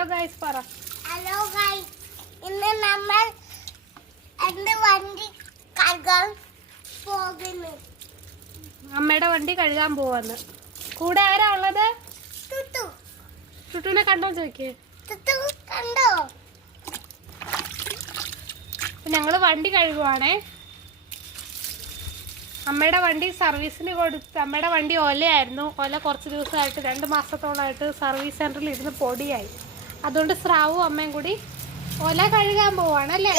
Hello guys പറ. Hello guys, ഇന്ന് നമ്മൾ എന്റെ വണ്ടി കഴുകാൻ പോകുന്നു. അമ്മയുടെ വണ്ടി കഴുകാൻ പോവാന്ന്. കൂടെ ആരാ ഉള്ളത്? തുട്ടു. ടുട്ടുവിനെ കണ്ടോ ചോദിക്കേ. തുട്ടു കണ്ടോ? ഞങ്ങള് വണ്ടി കഴുകുവാണേ. അമ്മയുടെ വണ്ടി സർവീസിന് കൊടുത്ത്. അമ്മയുടെ വണ്ടി ഒലയായിരുന്നു. ഒല കുറച്ച് ദിവസമായിട്ട് 2 മാസത്തോളമായിട്ട് സർവീസ് സെന്ററിൽ ഇരുന്ന് പൊടിയായി. അതുകൊണ്ട് സ്രാവും അമ്മയും കൂടി ഒല കഴുകാൻ പോവാണല്ലേ.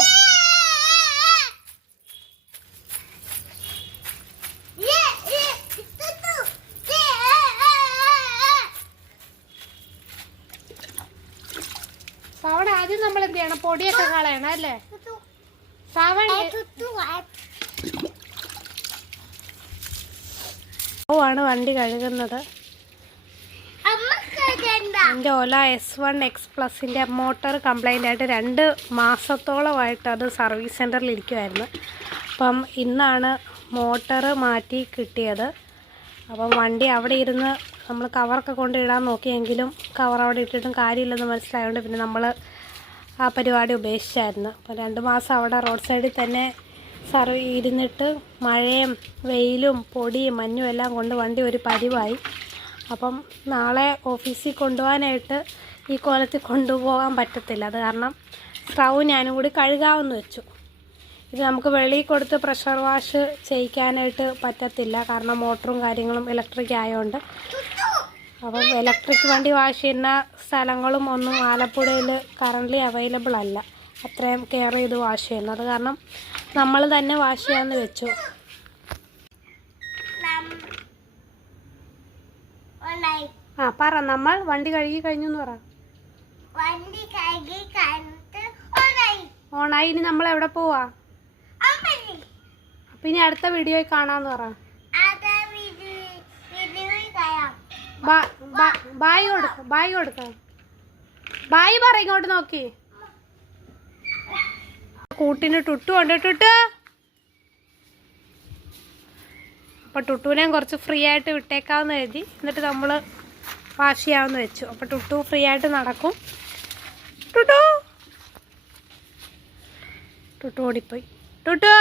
ശ്രാവണ ആദ്യം നമ്മൾ എന്ത് ചെയ്യണം? പൊടിയൊക്കെ കളയണം അല്ലേ ശ്രാവണ? ആണ് വണ്ടി കഴുകുന്നത്. എൻ്റെ ഓല S1 X+ മോട്ടോർ കംപ്ലൈൻ്റ് ആയിട്ട് 2 മാസത്തോളമായിട്ട് അത് സർവീസ് സെൻറ്ററിൽ ഇരിക്കുമായിരുന്നു. അപ്പം ഇന്നാണ് മോട്ടോർ മാറ്റി കിട്ടിയത്. അപ്പം വണ്ടി അവിടെ ഇരുന്ന് നമ്മൾ കവറൊക്കെ കൊണ്ട് ഇടാൻ നോക്കിയെങ്കിലും കവർ അവിടെ ഇട്ടിട്ടും കാര്യമില്ലെന്ന് മനസ്സിലായതുകൊണ്ട് പിന്നെ നമ്മൾ ആ പരിപാടി ഉപേക്ഷിച്ചായിരുന്നു. അപ്പം 2 മാസം അവിടെ റോഡ് സൈഡിൽ തന്നെ ഇരുന്നിട്ട് മഴയും വെയിലും പൊടിയും മഞ്ഞും എല്ലാം കൊണ്ട് വണ്ടി ഒരു പരിവായി. അപ്പം നാളെ ഓഫീസിൽ കൊണ്ടുപോകാനായിട്ട് ഈ കോലത്തിൽ കൊണ്ടുപോകാൻ പറ്റത്തില്ല. അത് കാരണം സ്രവും ഞാനും കൂടി കഴുകാമെന്ന് വെച്ചു. ഇത് നമുക്ക് വെളിയിൽ കൊടുത്ത് പ്രഷർ വാഷ് ചെയ്യിക്കാനായിട്ട് പറ്റത്തില്ല, കാരണം മോട്ടറും കാര്യങ്ങളും ഇലക്ട്രിക് ആയതുകൊണ്ട്. അപ്പം ഇലക്ട്രിക് വണ്ടി വാഷ് ചെയ്യുന്ന സ്ഥലങ്ങളും ഒന്നും ആലപ്പുഴയിൽ കറൻ്റ്ലി അവൈലബിൾ അല്ല, അത്രയും കെയർ ചെയ്ത് വാഷ് ചെയ്യുന്നത്. അത് കാരണം നമ്മൾ തന്നെ വാഷ് ചെയ്യാമെന്ന് വെച്ചു. ആ പറ, നമ്മൾ വണ്ടി കഴുകി കഴിഞ്ഞു എന്ന് പറ. ഓണായി. ഇനി നമ്മൾ എവിടെ പോവാ? അപ്പൊ ഇനി അടുത്ത വീഡിയോയിൽ കാണാന്ന് പറ. ബായ് കൊടുക്ക, ബായ് കൊടുക്ക, ബായ് പറ. ഇങ്ങോട്ട് നോക്കി. കൂട്ടിന് ടുട്ടു ഉണ്ട്. ടുട്ടു. അപ്പോൾ ടുട്ടുവിനെയും കുറച്ച് ഫ്രീ ആയിട്ട് വിട്ടേക്കാമെന്ന് കരുതി. എന്നിട്ട് നമ്മൾ വാഷ് ചെയ്യാമെന്ന് വെച്ചു. അപ്പോൾ ടുട്ടു ഫ്രീ ആയിട്ട് നടക്കും. ടുട്ടു ടുട്ടു ഓടിപ്പോയി. ടുട്ടു